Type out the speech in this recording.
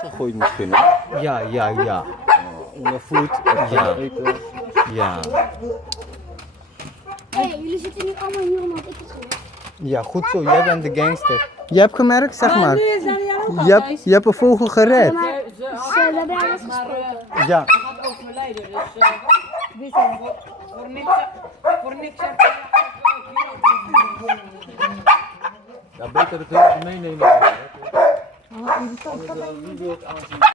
gegooid misschien, hè? Ja. Onder voet. Ja. Eten. Ja. Hé, jullie zitten nu allemaal hier omdat ik het gehoord. Ja, goed zo. Jij bent de gangster. Je hebt gemerkt, zeg maar. Nu is Daniel ook al Je hebt een vogel gered. Maar we hebben alles gesproken. Ja. Hij gaat overlijden, dus voor niks heb je... Ja, beter het heel meenemen. Wie wil het aanzien?